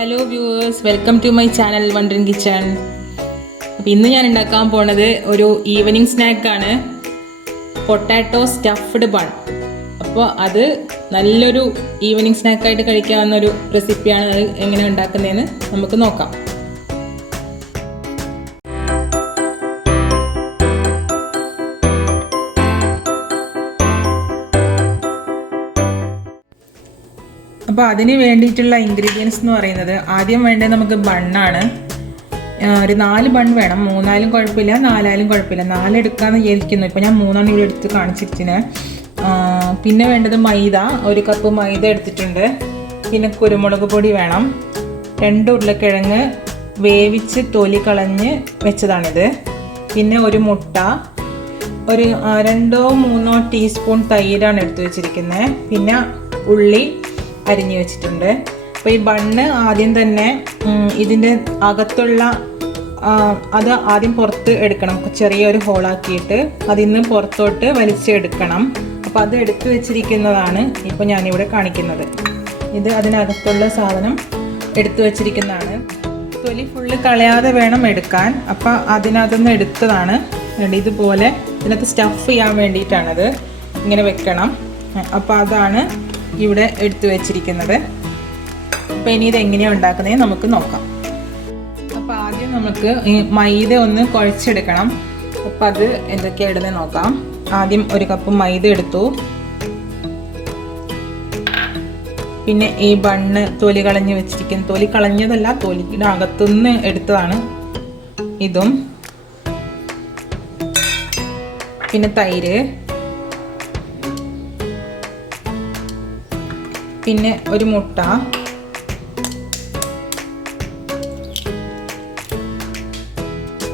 Hello viewers, welcome to my channel wondering kitchen. അപ്പോൾ ഇന്ന് ഞാൻ ഉണ്ടാക്കാൻ പോണത് ഒരു ഈവനിങ് സ്നാക്കാണ്, പൊട്ടാറ്റോ സ്റ്റഫ്ഡ് ബൺ. അപ്പോൾ അത് നല്ലൊരു ഈവനിങ് സ്നാക്കായിട്ട് കഴിക്കാവുന്നൊരു റെസിപ്പിയാണ്. അത് എങ്ങനെ ഉണ്ടാക്കുന്നതെന്ന് നമുക്ക് നോക്കാം. അപ്പോൾ അതിന് വേണ്ടിയിട്ടുള്ള ഇൻഗ്രീഡിയൻസ് എന്ന് പറയുന്നത്, ആദ്യം വേണ്ടത് നമുക്ക് ബണ്ണാണ്. ഒരു 4 ബൺ വേണം. 3 കുഴപ്പമില്ല, 4 കുഴപ്പമില്ല. 4 എടുക്കാമെന്ന് വിചാരിക്കുന്നു. ഇപ്പോൾ ഞാൻ 3 ഇവിടെ എടുത്ത് കാണിച്ചിരിക്കുന്നത്. പിന്നെ വേണ്ടത് മൈദ, 1 കപ്പ് മൈദ എടുത്തിട്ടുണ്ട്. പിന്നെ കുരുമുളക് പൊടി വേണം. 2 ഉരുളക്കിഴങ്ങ് വേവിച്ച് തൊലി കളഞ്ഞ് വെച്ചതാണിത്. പിന്നെ ഒരു മുട്ട, ഒരു 2-3 ടീസ്പൂൺ തൈരാണ് എടുത്ത് വെച്ചിരിക്കുന്നത്. പിന്നെ ഉള്ളി അരിഞ്ഞു വെച്ചിട്ടുണ്ട്. അപ്പോൾ ഈ ബണ്ണ് ആദ്യം തന്നെ ഇതിൻ്റെ അകത്തുള്ള അത് ആദ്യം പുറത്ത് എടുക്കണം. ചെറിയൊരു ഹോളാക്കിയിട്ട് അതിൽ നിന്ന് പുറത്തോട്ട് വലിച്ചെടുക്കണം. അപ്പോൾ അത് എടുത്തു വെച്ചിരിക്കുന്നതാണ് ഇപ്പോൾ ഞാനിവിടെ കാണിക്കുന്നത്. ഇത് അതിനകത്തുള്ള സാധനം എടുത്തു വെച്ചിരിക്കുന്നതാണ്. തൊലി ഫുള്ള് കളയാതെ വേണം എടുക്കാൻ. അപ്പോൾ അതിനകത്തുനിന്ന് എടുത്തതാണ്. ഇതുപോലെ ഇതിനകത്ത് സ്റ്റഫ് ചെയ്യാൻ വേണ്ടിയിട്ടാണത് ഇങ്ങനെ വെക്കണം. അപ്പോൾ അതാണ് ഇവിടെ എടുത്തു വെച്ചിരിക്കുന്നത്. അപ്പോൾ ഇനി ഇതെങ്ങനെയാണ് ഉണ്ടാക്കുന്നത് നമുക്ക് നോക്കാം. അപ്പോൾ ആദ്യം നമുക്ക് ഈ മൈദ ഒന്ന് കുഴച്ചെടുക്കണം. അപ്പോൾ അത് എന്തൊക്കെയാണ് ഇടുന്നത് നോക്കാം. ആദ്യം 1 കപ്പ് മൈദ എടുത്തു. പിന്നെ ഈ ബണ്ണ് തൊലി കളഞ്ഞ് വെച്ചിരിക്കുന്നു. തൊലി കളഞ്ഞതല്ല, തൊലിയുടെ അകത്തുനിന്ന് എടുത്തതാണ് ഇതും. പിന്നെ തൈര്, പിന്നെ ഒരു മുട്ട,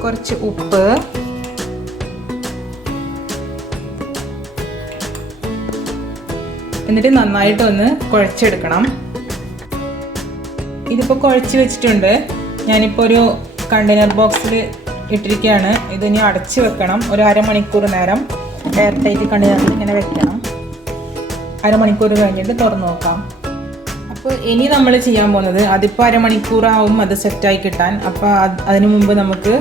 കുറച്ച് ഉപ്പ്, എന്നിട്ട് നന്നായിട്ടൊന്ന് കുഴച്ചെടുക്കണം. ഇതിപ്പോൾ കുഴച്ച് വെച്ചിട്ടുണ്ട്. ഞാനിപ്പോൾ ഒരു കണ്ടെയ്നർ ബോക്സിൽ ഇട്ടിരിക്കുകയാണ്. ഇതിനി അടച്ച് വെക്കണം. ഒരു അരമണിക്കൂർ നേരം എയർ ടൈറ്റ് കണ്ടെയ്നറിൽ ഇങ്ങനെ വെക്കണം. അരമണിക്കൂർ കഴിഞ്ഞിട്ട് തുറന്ന് നോക്കാം. അപ്പോൾ ഇനി നമ്മൾ ചെയ്യാൻ പോകുന്നത്, അതിപ്പോൾ അരമണിക്കൂറാവും അത് സെറ്റായി കിട്ടാൻ. അപ്പോൾ അതിനു മുമ്പ് നമുക്ക്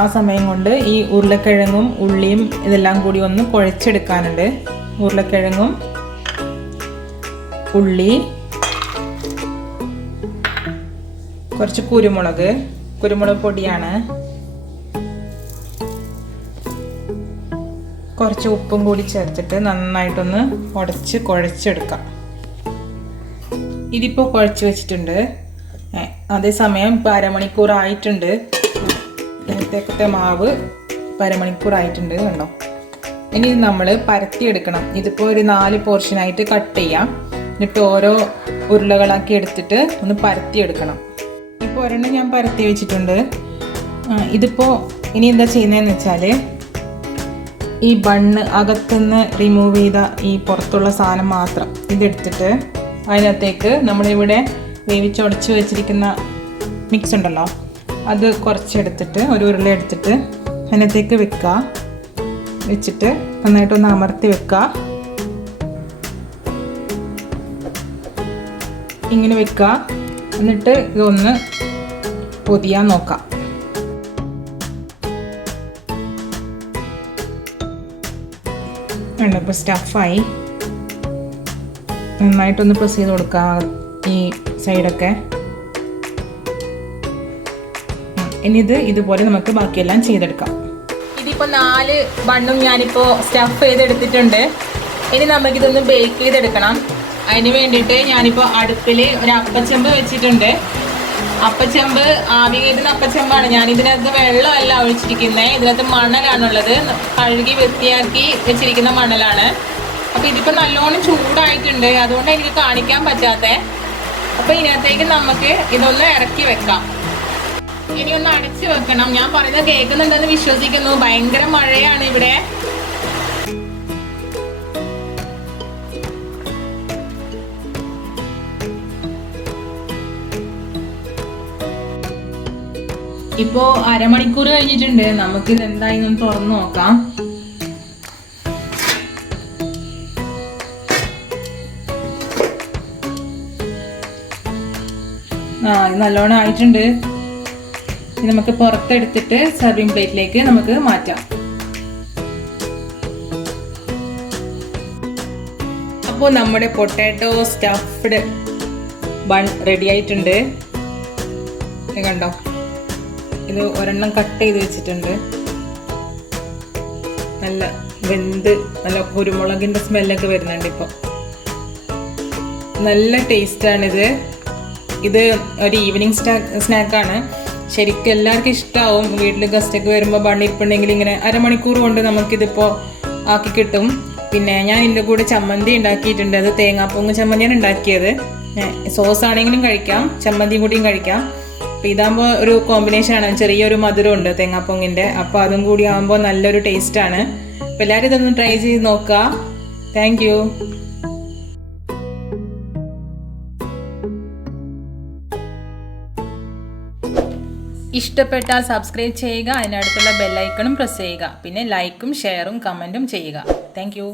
ആ സമയം കൊണ്ട് ഈ ഉരുളക്കിഴങ്ങും ഉള്ളിയും ഇതെല്ലാം കൂടി ഒന്ന് കുഴച്ചെടുക്കാനുണ്ട്. ഉരുളക്കിഴങ്ങും ഉള്ളി, കുറച്ച് കുരുമുളക് പൊടിയാണ്, കുറച്ച് ഉപ്പും കൂടി ചേർത്തിട്ട് നന്നായിട്ടൊന്ന് കുഴച്ചെടുക്കാം. ഇതിപ്പോൾ കുഴച്ച് വെച്ചിട്ടുണ്ട്. അതേസമയം ഇപ്പോൾ അരമണിക്കൂർ ആയിട്ടുണ്ട്. നേരത്തെ മാവ് ഇപ്പോൾ അരമണിക്കൂർ ആയിട്ടുണ്ട്, കണ്ടോ. ഇനി നമ്മൾ പരത്തിയെടുക്കണം. ഇതിപ്പോൾ ഒരു 4 പോർഷനായിട്ട് കട്ട് ചെയ്യാം. എന്നിട്ട് ഓരോ ഉരുളകളാക്കി എടുത്തിട്ട് ഒന്ന് പരത്തിയെടുക്കണം. ഇപ്പോൾ ഒരെണ്ണം ഞാൻ പരത്തി വെച്ചിട്ടുണ്ട്. ഇതിപ്പോൾ ഇനി എന്താ ചെയ്യുന്നതെന്ന് വെച്ചാൽ, ഈ ബണ്ണ് അകത്തുനിന്ന് റിമൂവ് ചെയ്ത ഈ പുറത്തുള്ള സാധനം മാത്രം ഇതെടുത്തിട്ട് അതിനകത്തേക്ക് നമ്മളിവിടെ വേവിച്ചുടച്ച് വെച്ചിരിക്കുന്ന മിക്സ് ഉണ്ടല്ലോ, അത് കുറച്ചെടുത്തിട്ട് ഒരു ഉരുള എടുത്തിട്ട് അതിനകത്തേക്ക് വെച്ചിട്ട് നന്നായിട്ടൊന്ന് അമർത്തി വെക്കുക. ഇങ്ങനെ വെക്കുക. എന്നിട്ട് ഇതൊന്ന് പൊതിയാൻ നോക്കാം. ഇപ്പോൾ സ്റ്റഫായി. നന്നായിട്ടൊന്ന് പ്രസ് ചെയ്ത് കൊടുക്കുക ഈ സൈഡൊക്കെ. ഇനി ഇതുപോലെ നമുക്ക് ബാക്കിയെല്ലാം ചെയ്തെടുക്കാം. ഇതിപ്പോൾ 4 ബണ്ണും ഞാനിപ്പോൾ സ്റ്റഫ് ചെയ്തെടുത്തിട്ടുണ്ട്. ഇനി നമുക്കിതൊന്ന് ബേക്ക് ചെയ്തെടുക്കണം. അതിന് വേണ്ടിയിട്ട് ഞാനിപ്പോൾ അടുപ്പിൽ ഒരു അപ്പച്ചെമ്പ് വെച്ചിട്ടുണ്ട്. അപ്പച്ചെമ്പ് ആവി കയറ്റുന്ന അപ്പച്ചെമ്പാണ്. ഞാനിതിനകത്ത് വെള്ളമല്ല ഒഴിച്ചിരിക്കുന്നത്, ഇതിനകത്ത് മണലാണുള്ളത്. കഴുകി വൃത്തിയാക്കി വെച്ചിരിക്കുന്ന മണലാണ്. അപ്പോൾ ഇതിപ്പോൾ നല്ലോണം ചൂടായിട്ടുണ്ട്, അതുകൊണ്ട് എനിക്ക് കാണിക്കാൻ പറ്റാത്തത്. അപ്പോൾ ഇതിനകത്തേക്ക് നമുക്ക് ഇതൊന്ന് ഇറക്കി വെക്കാം. ഇനി ഒന്ന് അടച്ച് വെക്കണം. ഞാൻ പറയുന്നത് കേൾക്കുന്നുണ്ടെന്ന് വിശ്വസിക്കുന്നു. ഭയങ്കര മഴയാണ് ഇവിടെ. ഇപ്പോൾ അരമണിക്കൂർ കഴിഞ്ഞിട്ടുണ്ട്. നമുക്കിത് എന്തായാലും തുറന്നു നോക്കാം. ഇത് നല്ലോണം ആയിട്ടുണ്ട്. ഇനി നമുക്ക് പുറത്തെടുത്തിട്ട് സർവിങ് പ്ലേറ്റിലേക്ക് നമുക്ക് മാറ്റാം. അപ്പോൾ നമ്മുടെ പൊട്ടാറ്റോ സ്റ്റഫ്ഡ് ബൺ റെഡി ആയിട്ടുണ്ട്. കണ്ടോ, ഇത് ഒരെണ്ണം കട്ട് ചെയ്ത് വെച്ചിട്ടുണ്ട്. നല്ല വെന്ത് നല്ല കുരുമുളകിൻ്റെ സ്മെല്ലൊക്കെ വരുന്നുണ്ട്. ഇപ്പോൾ നല്ല ടേസ്റ്റാണിത്. ഇത് ഒരു ഈവനിങ് സ്നാക്കാണ്. ശരിക്കും എല്ലാവർക്കും ഇഷ്ടമാവും. വീട്ടിൽ ഗസ്റ്റൊക്കെ വരുമ്പോൾ ബണ്ണിരിപ്പുണ്ടെങ്കിൽ ഇങ്ങനെ അരമണിക്കൂർ കൊണ്ട് നമുക്കിതിപ്പോൾ ആക്കി കിട്ടും. പിന്നെ ഞാൻ ഇതിൻ്റെ കൂടെ ചമ്മന്തി ഉണ്ടാക്കിയിട്ടുണ്ട്. അത് തേങ്ങാപ്പൊങ്ങ് ചമ്മന്തിയാണ് ഉണ്ടാക്കിയത്. സോസ് ആണെങ്കിലും കഴിക്കാം, ചമ്മന്തിയും കൂടിയും കഴിക്കാം. അപ്പോൾ ഇതാകുമ്പോൾ ഒരു കോമ്പിനേഷനാണ്. ചെറിയൊരു മധുരമുണ്ട് തേങ്ങാപ്പൊങ്ങിൻ്റെ. അപ്പോൾ അതും കൂടി ആകുമ്പോൾ നല്ലൊരു ടേസ്റ്റാണ്. അപ്പോൾ എല്ലാവരും ഇതൊന്ന് ട്രൈ ചെയ്ത് നോക്കുക. Thank you. ഇഷ്ടപ്പെട്ടാൽ സബ്സ്ക്രൈബ് ചെയ്യുക, അതിനടുത്തുള്ള ബെല്ലൈക്കണും പ്രസ് ചെയ്യുക. പിന്നെ ലൈക്കും ഷെയറും കമൻറ്റും ചെയ്യുക. Thank you.